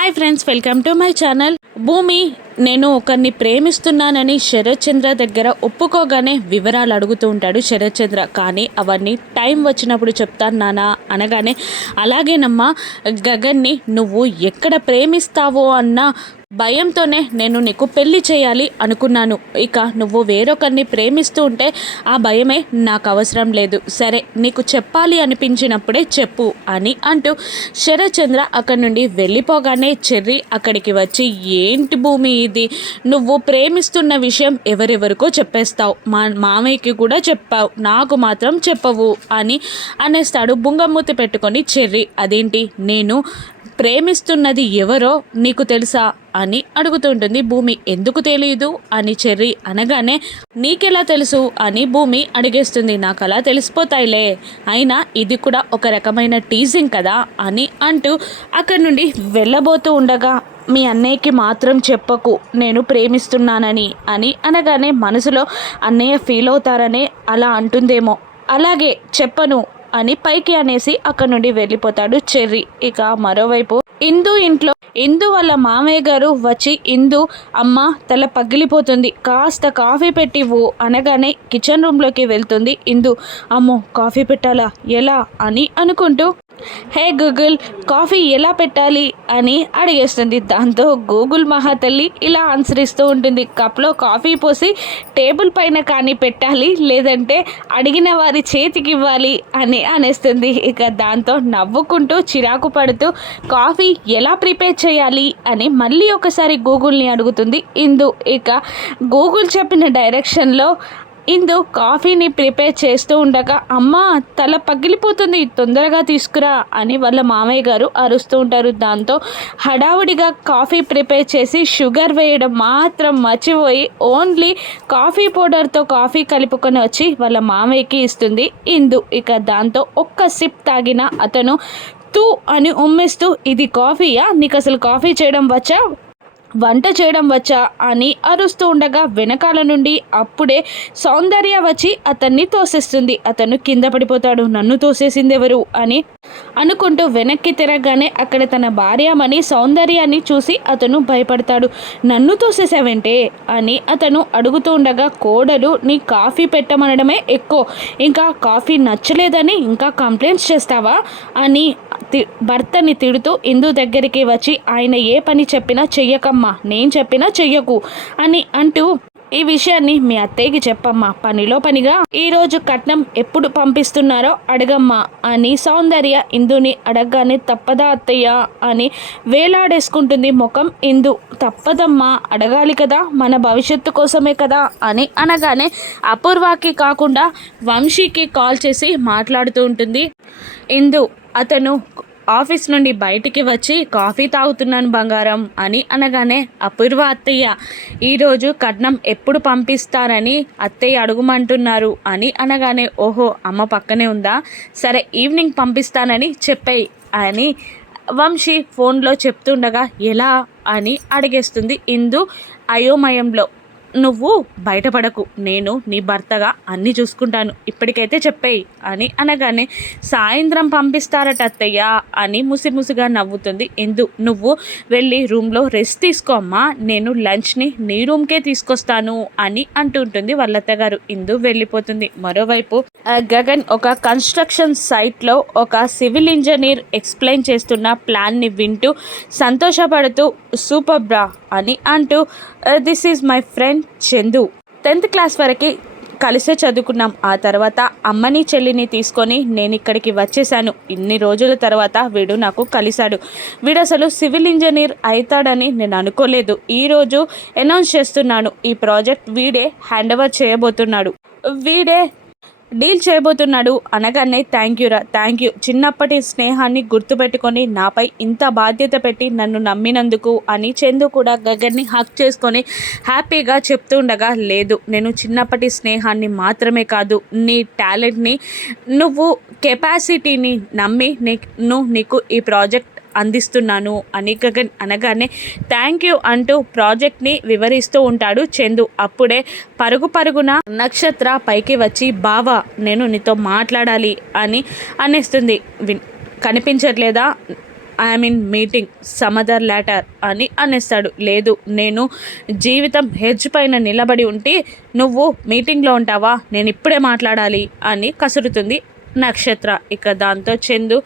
Hi friends, welcome to my channel. భూమి నేను ఒకరిని ప్రేమిస్తున్నానని శరత్ చంద్ర దగ్గర ఒప్పుకోగానే వివరాలు అడుగుతూ ఉంటాడు శరత్ చంద్ర. కానీ అవన్నీ టైం వచ్చినప్పుడు చెప్తాను నానా అనగానే, అలాగేనమ్మా గగన్ని నువ్వు ఎక్కడ ప్రేమిస్తావో అన్న భయంతోనే నేను నీకు పెళ్లి చేయాలి అనుకున్నాను. ఇక నువ్వు వేరొకరిని ప్రేమిస్తూ ఉంటే ఆ భయమే నాకు అవసరం లేదు. సరే, నీకు చెప్పాలి అనిపించినప్పుడే చెప్పు అని అంటూ శరత్ చంద్ర అక్కడి నుండి వెళ్ళిపోగానే చెర్రీ అక్కడికి వచ్చి, ఏంటి భూమి ఇది, నువ్వు ప్రేమిస్తున్న విషయం ఎవరెవరికో చెప్పేస్తావు, మా మామయ్యకి కూడా చెప్పావు, నాకు మాత్రం చెప్పవు అని అనేస్తాడు బుంగమూతి పెట్టుకొని చెర్రీ. అదేంటి, నేను ప్రేమిస్తున్నది ఎవరో నీకు తెలుసా అని అడుగుతుంటుంది భూమి. ఎందుకు తెలియదు అని చెర్రీ అనగానే, నీకెలా తెలుసు అని భూమి అడిగేస్తుంది. నాకు అలా తెలిసిపోతాయిలే, అయినా ఇది కూడా ఒక రకమైన టీజింగ్ కదా అని అంటూ అక్కడి నుండి వెళ్ళబోతూ ఉండగా, మీ అన్నయ్యకి మాత్రం చెప్పకు నేను ప్రేమిస్తున్నానని అని అనగానే మనసులో అన్నయ్య ఫీల్ అవుతారనే అలా అంటుందేమో. అలాగే చెప్పను అని పైకి అనేసి అక్కడి నుండి వెళ్ళిపోతాడు చెర్రీ. ఇక మరోవైపు ఇందు వాళ్ళ మామయ్య గారు వచ్చి, ఇందు అమ్మ తల పగిలిపోతుంది, కాస్త కాఫీ పెట్టివ్వు అనగానే కిచెన్ రూమ్లోకి వెళ్తుంది ఇందు. అమ్మో, కాఫీ పెట్టాలా, ఎలా అని అనుకుంటూ, హే గూగుల్, కాఫీ ఎలా పెట్టాలి అని అడిగేస్తుంది. దాంతో గూగుల్ మహాతల్లి ఇలా ఆన్సర్ ఇస్తూ ఉంటుంది, కప్లో కాఫీ పోసి టేబుల్ పైన కానీ పెట్టాలి, లేదంటే అడిగిన వారి చేతికి ఇవ్వాలి అని అనేస్తుంది. ఇక దాంతో నవ్వుకుంటూ చిరాకు పడుతూ కాఫీ ఎలా ప్రిపేర్ చేయాలి అని మళ్ళీ ఒకసారి గూగుల్ని అడుగుతుంది ఇందు. ఇక గూగుల్ చెప్పిన డైరెక్షన్లో ఇందు కాఫీని ప్రిపేర్ చేస్తూ ఉండగా, అమ్మ తల పగిలిపోతుంది, తొందరగా తీసుకురా అని వాళ్ళ మామయ్య గారు అరుస్తూ ఉంటారు. దాంతో హడావుడిగా కాఫీ ప్రిపేర్ చేసి షుగర్ వేయడం మాత్రం మర్చిపోయి ఓన్లీ కాఫీ పౌడర్తో కాఫీ కలుపుకొని వచ్చి వాళ్ళ మామయ్యకి ఇస్తుంది ఇందు. ఇక దాంతో ఒక్క సిప్ తాగిన అతను తూ అని ఉమ్మేస్తూ, ఇది కాఫీయా, నీకు అసలు కాఫీ చేయడం వచ్చా, వంట చేయడం వచ్చా అని అరుస్తూ ఉండగా వెనకాల నుండి అప్పుడే సౌందర్య వచ్చి అతన్ని తోసేస్తుంది. అతను కింద పడిపోతాడు. నన్ను తోసేసింది ఎవరు అని అనుకుంటూ వెనక్కి తిరగగానే అక్కడ తన భార్యమని సౌందర్యాన్ని చూసి అతను భయపడతాడు. నన్ను తోసేసావంటే అని అతను అడుగుతూ ఉండగా, కోడలు నీ కాఫీ పెట్టమనడమే ఎక్కువ, ఇంకా కాఫీ నచ్చలేదని ఇంకా కంప్లైంట్స్ చేస్తావా అని భర్తని తిడుతూ ఇందు దగ్గరికి వచ్చి, ఆయన ఏ పని చెప్పినా చెయ్యకమ్మా, నేను చెప్పినా చెయ్యకు అని అంటూ, ఈ విషయాన్ని మీ అత్తయ్యకి చెప్పమ్మా, పనిలో పనిగా ఈరోజు కట్నం ఎప్పుడు పంపిస్తున్నారో అడగమ్మా అని సౌందర్య ఇందుని అడగగానే, తప్పదా అత్తయ్య అని వేలాడేసుకుంటుంది ముఖం ఇందు. తప్పదమ్మా, అడగాలి కదా, మన భవిష్యత్తు కోసమే కదా అని అనగానే అపూర్వకి కాకుండా వంశీకి కాల్ చేసి మాట్లాడుతూ ఉంటుంది ఇందు. అతను ఆఫీస్ నుండి బయటికి వచ్చి, కాఫీ తాగుతున్నాను బంగారం అని అనగానే, అపూర్వ అత్తయ్య ఈరోజు కట్నం ఎప్పుడు పంపిస్తారని అత్తయ్య అడుగుమంటున్నారు అని అనగానే, ఓహో అమ్మ పక్కనే ఉందా, సరే ఈవినింగ్ పంపిస్తానని చెప్పేయి అని వంశీ ఫోన్లో చెప్తుండగా, ఎలా అని అడిగేస్తుంది ఇందు అయోమయంలో. నువ్వు బయటపడకు, నేను నీ భర్తగా అన్నీ చూసుకుంటాను, ఇప్పటికైతే చెప్పేయి అని అనగానే, సాయంత్రం పంపిస్తారట అత్తయ్య అని ముసిముసిగా నవ్వుతుంది ఇందు. నువ్వు వెళ్ళి రూమ్లో రెస్ట్ తీసుకో అమ్మా, నేను లంచ్ని నీ రూమ్కే తీసుకొస్తాను అని అంటుంటుంది వాళ్ళత్తగారు. ఇందు వెళ్ళిపోతుంది. మరోవైపు గగన్ ఒక కన్స్ట్రక్షన్ సైట్లో ఒక సివిల్ ఇంజనీర్ ఎక్స్ప్లెయిన్ చేస్తున్న ప్లాన్ని వింటూ సంతోషపడుతూ, సూపర్ బ్రా అని అంటూ, this is my friend Chandu, 10th class వరకు కలిసే చదువుకున్నాం, ఆ తర్వాత అమ్మని చెల్లిని తీసుకొని నేను ఇక్కడికి వచ్చేసాను, ఇన్ని రోజుల తర్వాత వీడు నాకు కలిశాడు, వీడు అసలు సివిల్ ఇంజనీర్ అవుతాడని నేను అనుకోలేదు, ఈరోజు అనౌన్స్ చేస్తున్నాను, ఈ ప్రాజెక్ట్ వీడే హ్యాండ్ ఓవర్ చేయబోతున్నాడు, వీడే డీల్ చేయబోతున్నాడు అనగానే, థ్యాంక్ యూరా, థ్యాంక్ యూ, చిన్నప్పటి స్నేహాన్ని గుర్తుపెట్టుకొని నాపై ఇంత బాధ్యత పెట్టి నన్ను నమ్మినందుకు అని చందు కూడా గగన్ని హక్ చేసుకొని హ్యాపీగా చెప్తుండగా, లేదు నేను చిన్నప్పటి స్నేహాన్ని మాత్రమే కాదు, నీ టాలెంట్ని, నువ్వు కెపాసిటీని నమ్మి నీకు ఈ ప్రాజెక్ట్ అందిస్తున్నాను అని గగన్ అనగానే, థ్యాంక్ యూ అంటూ ప్రాజెక్ట్ని వివరిస్తూ ఉంటాడు చందు. అప్పుడే పరుగున నక్షత్ర పైకి వచ్చి, బావా నేను నీతో మాట్లాడాలి అని అనేస్తుంది. కనిపించట్లేదా మీన్ మీటింగ్ సమదర్ లాటర్ అని అనేస్తాడు. లేదు, నేను జీవితం హెడ్జ్ పైన నిలబడి ఉంటే నువ్వు మీటింగ్లో ఉంటావా, నేను ఇప్పుడే మాట్లాడాలి అని కసురుతుంది నక్షత్ర. ఇక దాంతో చందు,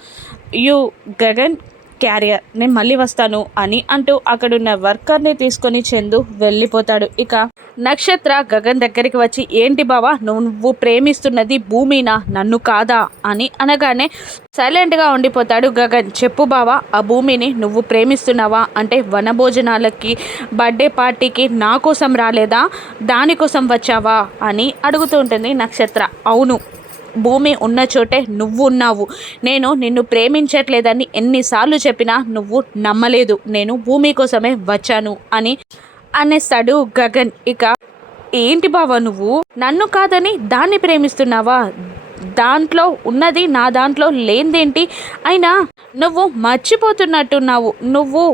యు గగన్ క్యారియర్, నేను మళ్ళీ వస్తాను అని అంటూ అక్కడున్న వర్కర్ని తీసుకొని చందు వెళ్ళిపోతాడు. ఇక నక్షత్ర గగన్ దగ్గరికి వచ్చి, ఏంటి బావా, నువ్వు ప్రేమిస్తున్నది భూమినా, నన్ను కాదా అని అనగానే సైలెంట్గా ఉండిపోతాడు గగన్. చెప్పు బావా, ఆ భూమిని నువ్వు ప్రేమిస్తున్నావా అంటే వనభోజనాలకి బర్త్డే పార్టీకి నా కోసం రాలేదా, దానికోసం వచ్చావా అని అడుగుతూ ఉంటుంది నక్షత్ర. అవును, భూమి ఉన్న చోటే నువ్వు ఉన్నావు. నేను నిన్ను ప్రేమించట్లేదని ఎన్నిసార్లు చెప్పినా నువ్వు నమ్మలేదు. నేను భూమి కోసమే వచ్చాను అని అనేస్తాడు గగన్. ఇక ఏంటి బావా, నువ్వు నన్ను కాదని దాన్ని ప్రేమిస్తున్నావా, దాంట్లో ఉన్నది నా దాంట్లో లేనిదేంటి, అయినా నువ్వు మర్చిపోతున్నట్టున్నావు, నువ్వు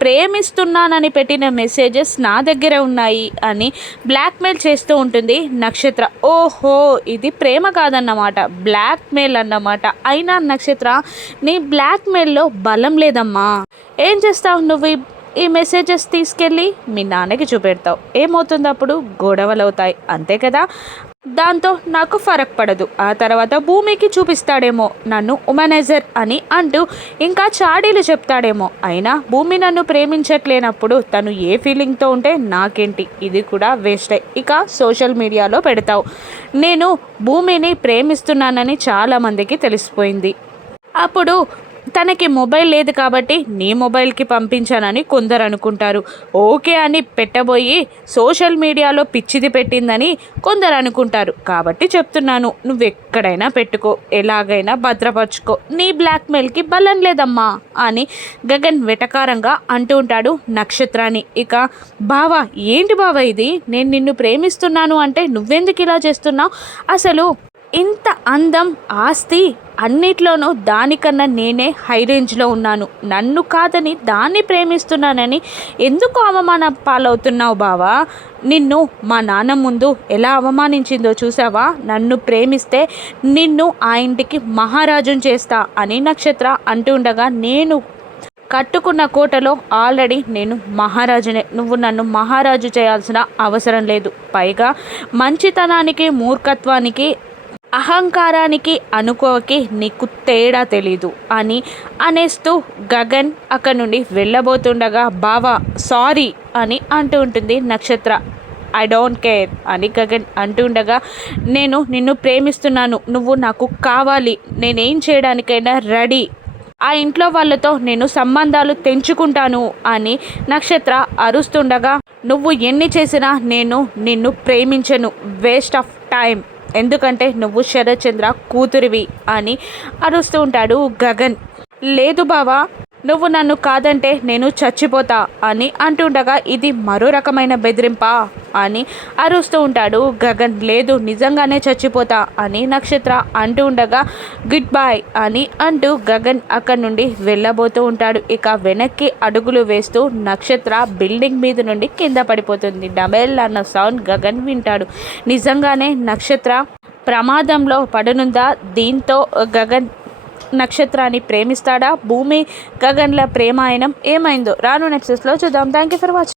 ప్రేమిస్తున్నానని పెట్టిన మెసేజెస్ నా దగ్గర ఉన్నాయి అని బ్లాక్మెయిల్ చేస్తూ ఉంటుంది నక్షత్ర. ఓహో, ఇది ప్రేమ కాదన్నమాట, బ్లాక్మెయిల్ అన్నమాట. అయినా నక్షత్ర, నీ బ్లాక్మెయిల్లో బలం లేదమ్మా. ఏం చేస్తావు నువ్వు, ఈ మెసేజెస్ తీసుకెళ్ళి మీ నాన్నకి చూపెడతావు, ఏమవుతుంది, అప్పుడు గొడవలు అవుతాయి, అంతే కదా. దాంతో నాకు ఫరక్ పడదు. ఆ తర్వాత భూమికి చూపిస్తాడేమో నన్ను ఉమనైజర్ అని అంటూ ఇంకా చాడీలు చెప్తాడేమో. అయినా భూమి నన్ను ప్రేమించట్లేనప్పుడు తను ఏ ఫీలింగ్తో ఉంటే నాకేంటి, ఇది కూడా వేస్టే. ఇక సోషల్ మీడియాలో పెడతావు, నేను భూమిని ప్రేమిస్తున్నానని చాలామందికి తెలిసిపోయింది. అప్పుడు తనకి మొబైల్ లేదు కాబట్టి నీ మొబైల్కి పంపించానని కొందరు అనుకుంటారు. ఓకే అని పెట్టబోయి సోషల్ మీడియాలో పిచ్చిది పెట్టిందని కొందరు అనుకుంటారు. కాబట్టి చెప్తున్నాను, నువ్వెక్కడైనా పెట్టుకో, ఎలాగైనా భద్రపరచుకో, నీ బ్లాక్మెయిల్కి బలం లేదమ్మా అని గగన్ వెటకారంగా అంటూ ఉంటాడు నక్షత్రాన్ని. ఇక బావా, ఏంటి బావా ఇది, నేను నిన్ను ప్రేమిస్తున్నాను అంటే నువ్వెందుకు ఇలా చేస్తున్నావు, అసలు ఇంత అందం, ఆస్తి అన్నిట్లోనూ దానికన్నా నేనే హై రేంజ్లో ఉన్నాను, నన్ను కాదని దాన్ని ప్రేమిస్తున్నానని ఎందుకు అవమాన పాలవుతున్నావు బావా, నిన్ను మా నాన్న ముందు ఎలా అవమానించిందో చూసావా, నన్ను ప్రేమిస్తే నిన్ను ఆ ఇంటికి మహారాజుని చేస్తా అని నక్షత్ర అంటూ ఉండగా, నేను కట్టుకున్న కోటలో ఆల్రెడీ నేను మహారాజునే, నువ్వు నన్ను మహారాజు చేయాల్సిన అవసరం లేదు, పైగా మంచితనానికి మూర్ఖత్వానికి అహంకారానికి అనుకోకి నీకు తేడా తెలీదు అని అనేస్తూ గగన్ అక్కడి నుండి వెళ్ళబోతుండగా, బావా సారీ అని అంటూ ఉంటుంది నక్షత్ర. ఐ డోంట్ కేర్ అని గగన్ అంటుండగా, నేను నిన్ను ప్రేమిస్తున్నాను, నువ్వు నాకు కావాలి, నేనేం చేయడానికైనా రెడీ, ఆ ఇంట్లో వాళ్ళతో నేను సంబంధాలు తెంచుకుంటాను అని నక్షత్ర అరుస్తుండగా, నువ్వు ఎన్ని చేసినా నేను నిన్ను ప్రేమించను, వేస్ట్ ఆఫ్ టైం, ఎందుకంటే నువ్వు శరత్చంద్ర కూతురివి అని అరుస్తూ ఉంటాడు గగన్. లేదు బావా, నువ్వు నన్ను కాదంటే నేను చచ్చిపోతా అని అంటుండగా, ఇది మరో రకమైన బెదిరింపా అని అరుస్తూ ఉంటాడు గగన్. లేదు, నిజంగానే చచ్చిపోతా అని నక్షత్ర అంటూ ఉండగా, గుడ్ బాయ్ అని అంటూ గగన్ అక్కడి నుండి వెళ్ళబోతూ ఉంటాడు. ఇక వెనక్కి అడుగులు వేస్తూ నక్షత్ర బిల్డింగ్ మీద నుండి కింద పడిపోతుంది. డబెల్ అన్న సౌండ్ గగన్ వింటాడు. నిజంగానే నక్షత్ర ప్రమాదంలో పడనుందా, దీంతో గగన్ నక్షత్రాన్ని ప్రేమిస్తాడా, భూమి గగన్ల ప్రేమాయణం ఏమైందో రాను నెక్సెస్లో చూద్దాం. Thank you for watching.